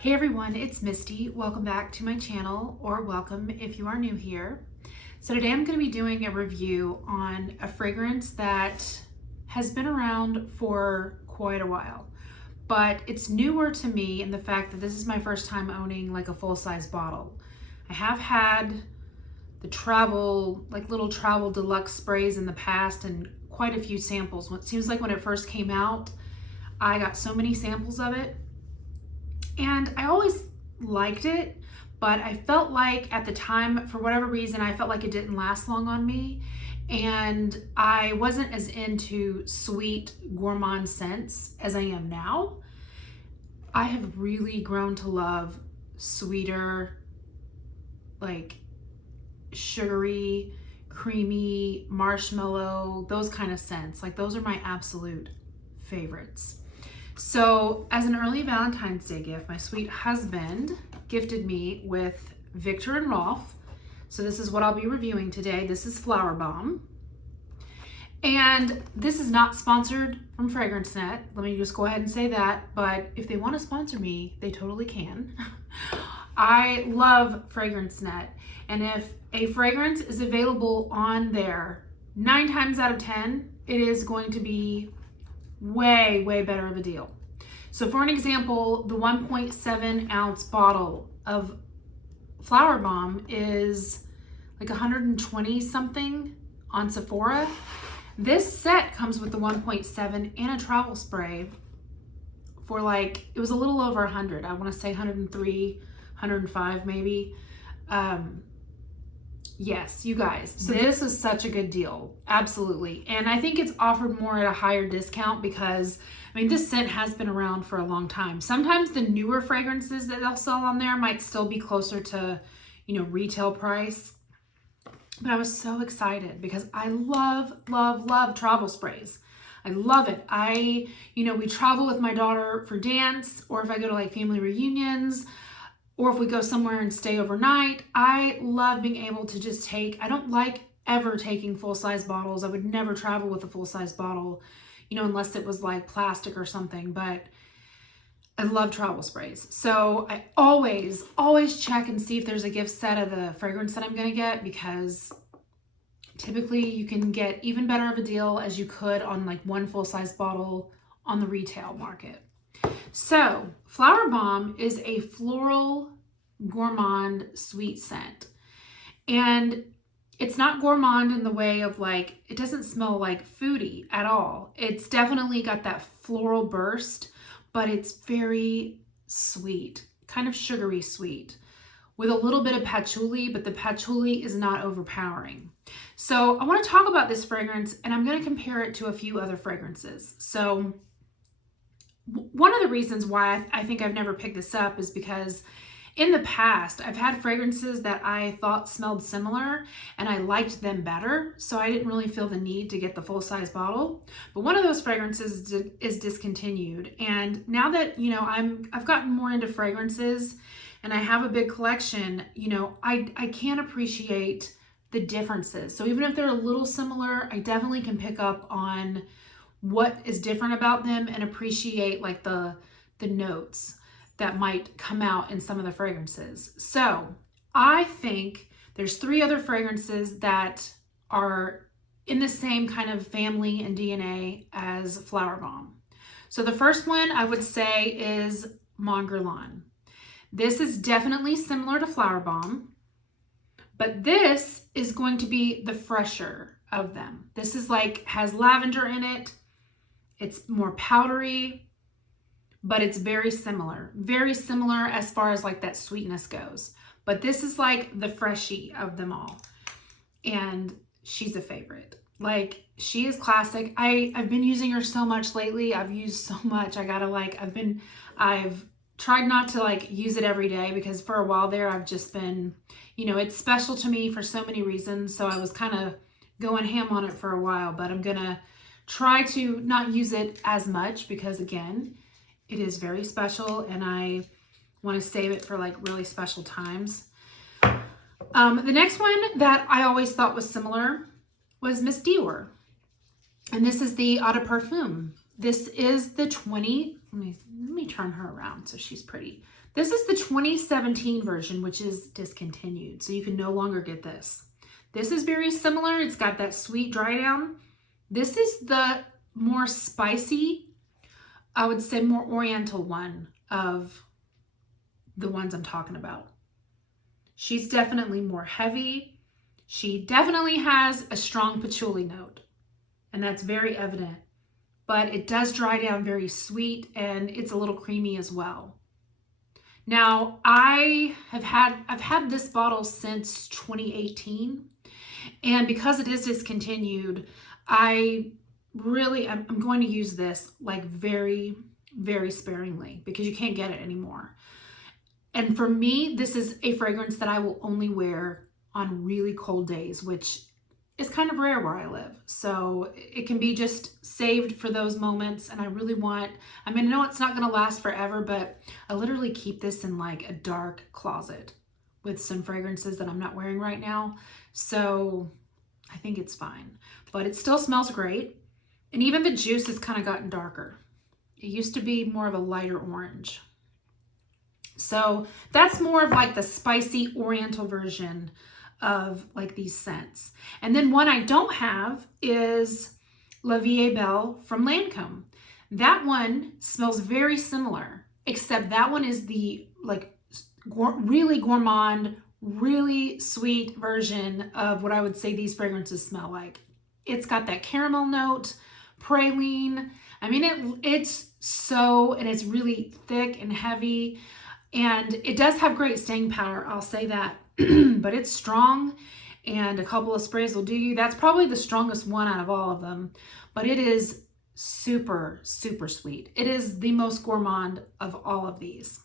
Hey everyone, it's Misty. Welcome back to my channel, or welcome if you are new here. So today I'm going to be doing a review on a fragrance that has been around for quite a while, but it's newer to me in the fact that this is my first time owning like a full-size bottle. I have had the travel, like little travel deluxe sprays in the past and quite a few samples. It seems like when it first came out, I got so many samples of it. And I always liked it, but I felt like at the time, for whatever reason, I felt like it didn't last long on me. And I wasn't as into sweet gourmand scents as I am now. I have really grown to love sweeter, like sugary, creamy, marshmallow, those kind of scents. Like those are my absolute favorites. So as an early Valentine's Day gift, my sweet husband gifted me with Viktor and Rolf. So this is what I'll be reviewing today. This is Flowerbomb. And this is not sponsored from FragranceNet. Let me just go ahead and say that. But if they want to sponsor me, they totally can. I love FragranceNet. And if a fragrance is available on there, 9 times out of 10, it is going to be way better of a deal. So for an example, the 1.7 ounce bottle of Flowerbomb is like 120 something on Sephora. This set comes with the 1.7 and a travel spray for like, it was a little over 100. I want to say 103, 105 maybe. Yes, you guys, so this is such a good deal. Absolutely. And I think it's offered more at a higher discount because, I mean, this scent has been around for a long time. Sometimes the newer fragrances that they'll sell on there might still be closer to, retail price. But I was so excited because I love travel sprays. I love it. We travel with my daughter for dance, or if I go to like family reunions, or if we go somewhere and stay overnight. I love being able to just I don't like ever taking full-size bottles. I would never travel with a full-size bottle, unless it was like plastic or something, but I love travel sprays. So I always check and see if there's a gift set of the fragrance that I'm gonna get, because typically you can get even better of a deal as you could on like one full-size bottle on the retail market. So Flowerbomb is a floral gourmand sweet scent, and it's not gourmand in the way of like, it doesn't smell like foodie at all. It's definitely got that floral burst, but it's very sweet, kind of sugary sweet, with a little bit of patchouli, but the patchouli is not overpowering. So I want to talk about this fragrance, and I'm going to compare it to a few other fragrances. So one of the reasons why I think I've never picked this up is because in the past, I've had fragrances that I thought smelled similar and I liked them better, so I didn't really feel the need to get the full-size bottle. But one of those fragrances is discontinued, and now that I've gotten more into fragrances and I have a big collection, I can appreciate the differences. So even if they're a little similar, I definitely can pick up on what is different about them and appreciate like the notes that might come out in some of the fragrances. So I think there's 3 other fragrances that are in the same kind of family and DNA as Flowerbomb. So the first one I would say is Mon Guerlain. This is definitely similar to Flowerbomb, but this is going to be the fresher of them. This is like, has lavender in it. It's more powdery, but it's very similar as far as like that sweetness goes. But this is like the freshie of them all. And she's a favorite. Like, she is classic. I've been using her so much lately. I've used so much. I've tried not to like use it every day, because for a while there I've just been, it's special to me for so many reasons. So I was kind of going ham on it for a while, but I'm gonna try to not use it as much because, again, it is very special and I want to save it for like really special times. The next one that I always thought was similar was Miss Dior. And this is the Eau de Parfum. This is the 20, let me turn her around so she's pretty. This is the 2017 version, which is discontinued, so you can no longer get this. This is very similar. It's got that sweet dry down. This is the more spicy, I would say more oriental one of the ones I'm talking about. She's definitely more heavy. She definitely has a strong patchouli note, and that's very evident. But it does dry down very sweet, and it's a little creamy as well. Now, I've had this bottle since 2018, and because it is discontinued, I'm going to use this like very, very sparingly because you can't get it anymore. And for me, this is a fragrance that I will only wear on really cold days, which is kind of rare where I live. So it can be just saved for those moments. And I know it's not going to last forever, but I literally keep this in like a dark closet with some fragrances that I'm not wearing right now. So I think it's fine, but it still smells great. And even the juice has kind of gotten darker. It used to be more of a lighter orange. So that's more of like the spicy oriental version of like these scents. And then one I don't have is La Vie Belle from Lancôme. That one smells very similar, except that one is the like really gourmand, really sweet version of what I would say these fragrances smell like. It's got that caramel note, praline. I mean, it's really thick and heavy, and it does have great staying power, I'll say that. But it's strong, and a couple of sprays will do you. That's probably the strongest one out of all of them, but it is super, super sweet. It is the most gourmand of all of these.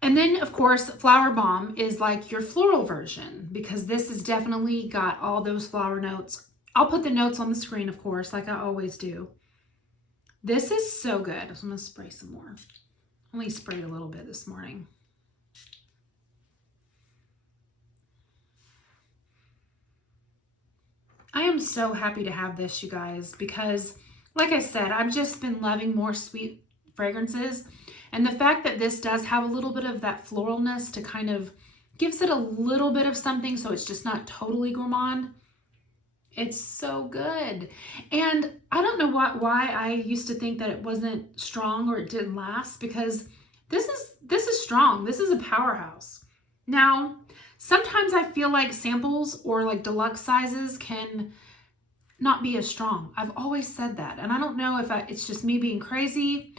And then, of course, Flowerbomb is like your floral version because this has definitely got all those flower notes. I'll put the notes on the screen, of course, like I always do. This is so good. So I'm going to spray some more. Only sprayed a little bit this morning. I am so happy to have this, you guys, because like I said, I've just been loving more sweet fragrances. And the fact that this does have a little bit of that floralness to kind of gives it a little bit of something, so it's just not totally gourmand. It's so good. And I don't know why I used to think that it wasn't strong or it didn't last, because this is strong. This is a powerhouse. Now, sometimes I feel like samples or like deluxe sizes can not be as strong. I've always said that. And I don't know if it's just me being crazy,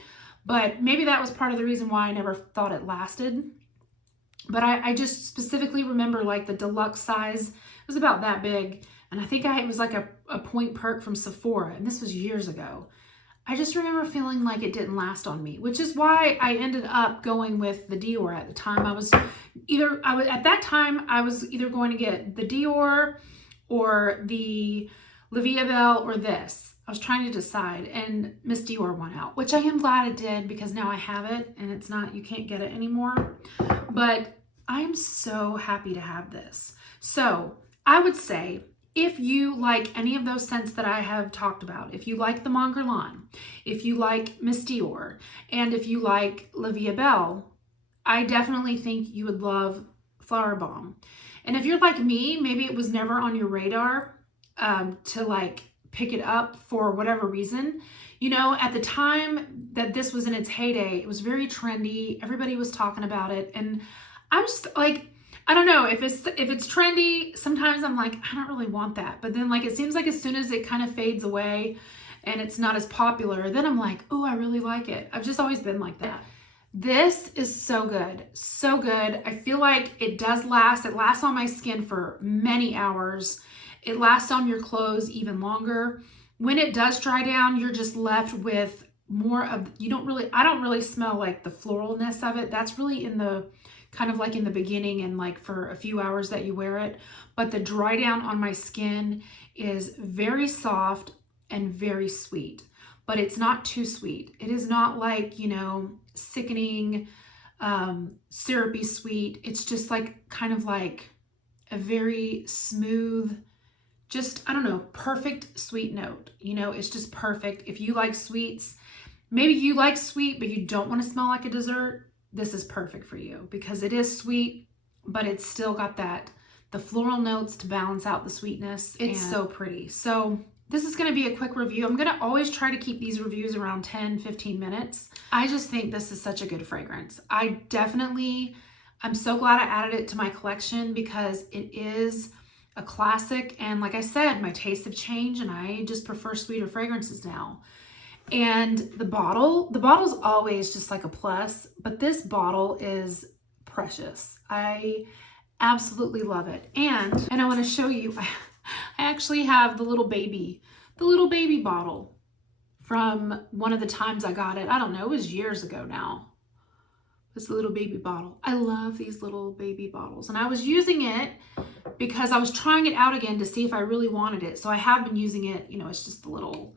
but maybe that was part of the reason why I never thought it lasted. But I just specifically remember like the deluxe size, it was about that big. And I think it was like a point perk from Sephora, and this was years ago. I just remember feeling like it didn't last on me, which is why I ended up going with the Dior at the time. I was either going to get the Dior or the La Vie Belle or this. I was trying to decide, and Miss Dior won out, which I am glad it did because now I have it and you can't get it anymore. But I am so happy to have this. So I would say, if you like any of those scents that I have talked about, if you like the Mon Guerlain, if you like Miss Dior, and if you like La Vie Belle, I definitely think you would love Flowerbomb. And if you're like me, maybe it was never on your radar to like pick it up for whatever reason. You know, at the time that this was in its heyday, it was very trendy. Everybody was talking about it. And I'm just like, I don't know, if it's trendy, sometimes I'm like, I don't really want that. But then like, it seems like as soon as it kind of fades away and it's not as popular, then I'm like, oh, I really like it. I've just always been like that. This is so good. So good. I feel like it does last. It lasts on my skin for many hours. It lasts on your clothes even longer. When it does dry down, you're just left with more of, I don't really smell like the floralness of it. That's really in the kind of like in the beginning and like for a few hours that you wear it. But the dry down on my skin is very soft and very sweet, but it's not too sweet. It is not like, sickening, syrupy sweet. It's just like kind of like a very smooth, just, I don't know, perfect sweet note. It's just perfect. If you like sweets, maybe you like sweet, but you don't want to smell like a dessert, this is perfect for you because it is sweet, but it's still got the floral notes to balance out the sweetness. It's so pretty. So this is going to be a quick review. I'm going to always try to keep these reviews around 10-15 minutes. I just think this is such a good fragrance. I'm so glad I added it to my collection because it is a classic. And like I said, my tastes have changed and I just prefer sweeter fragrances now. And the bottle's always just like a plus, but this bottle is precious. I absolutely love it. And I want to show you, I actually have the little baby bottle from one of the times I got it. I don't know, it was years ago now. This little baby bottle. I love these little baby bottles. And I was using it because I was trying it out again to see if I really wanted it. So I have been using it, you know, it's just the little,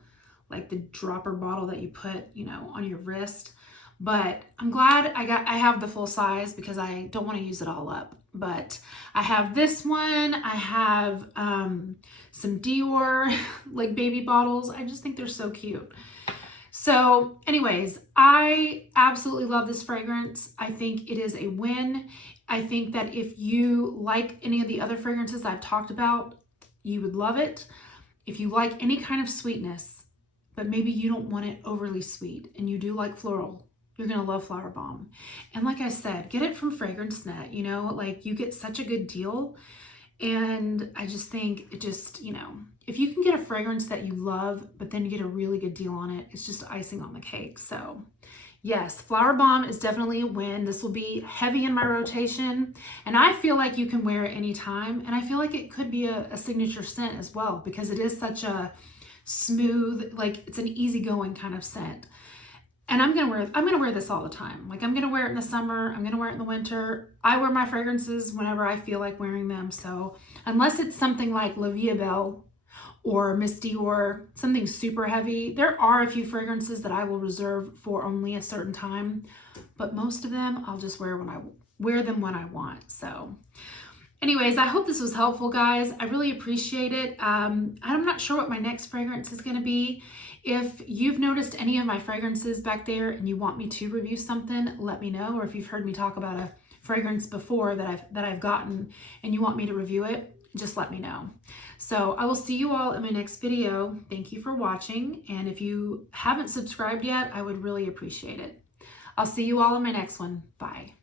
like the dropper bottle that you put, you know, on your wrist. But I'm glad I have the full size because I don't want to use it all up. But I have this one. I have some Dior like baby bottles. I just think they're so cute. So anyways, I absolutely love this fragrance. I think it is a win. I think that if you like any of the other fragrances I've talked about, you would love it. If you like any kind of sweetness, but maybe you don't want it overly sweet and you do like floral, you're going to love Flowerbomb. And like I said, get it from FragranceNet, you know, like you get such a good deal. And I just think it just, you know, if you can get a fragrance that you love, but then you get a really good deal on it, it's just icing on the cake. So yes, Flowerbomb is definitely a win. This will be heavy in my rotation and I feel like you can wear it anytime. And I feel like it could be a signature scent as well because it is such a smooth, like it's an easygoing kind of scent. And I'm gonna wear this all the time. Like I'm gonna wear it in the summer, I'm gonna wear it in the winter. I wear my fragrances whenever I feel like wearing them. So unless it's something like La Vie Belle or Miss Dior, something super heavy, there are a few fragrances that I will reserve for only a certain time, but most of them I'll just wear them when I want. So anyways, I hope this was helpful, guys. I really appreciate it. I'm not sure what my next fragrance is going to be. If you've noticed any of my fragrances back there and you want me to review something, let me know. Or if you've heard me talk about a fragrance before that I've gotten and you want me to review it, just let me know. So I will see you all in my next video. Thank you for watching. And if you haven't subscribed yet, I would really appreciate it. I'll see you all in my next one. Bye.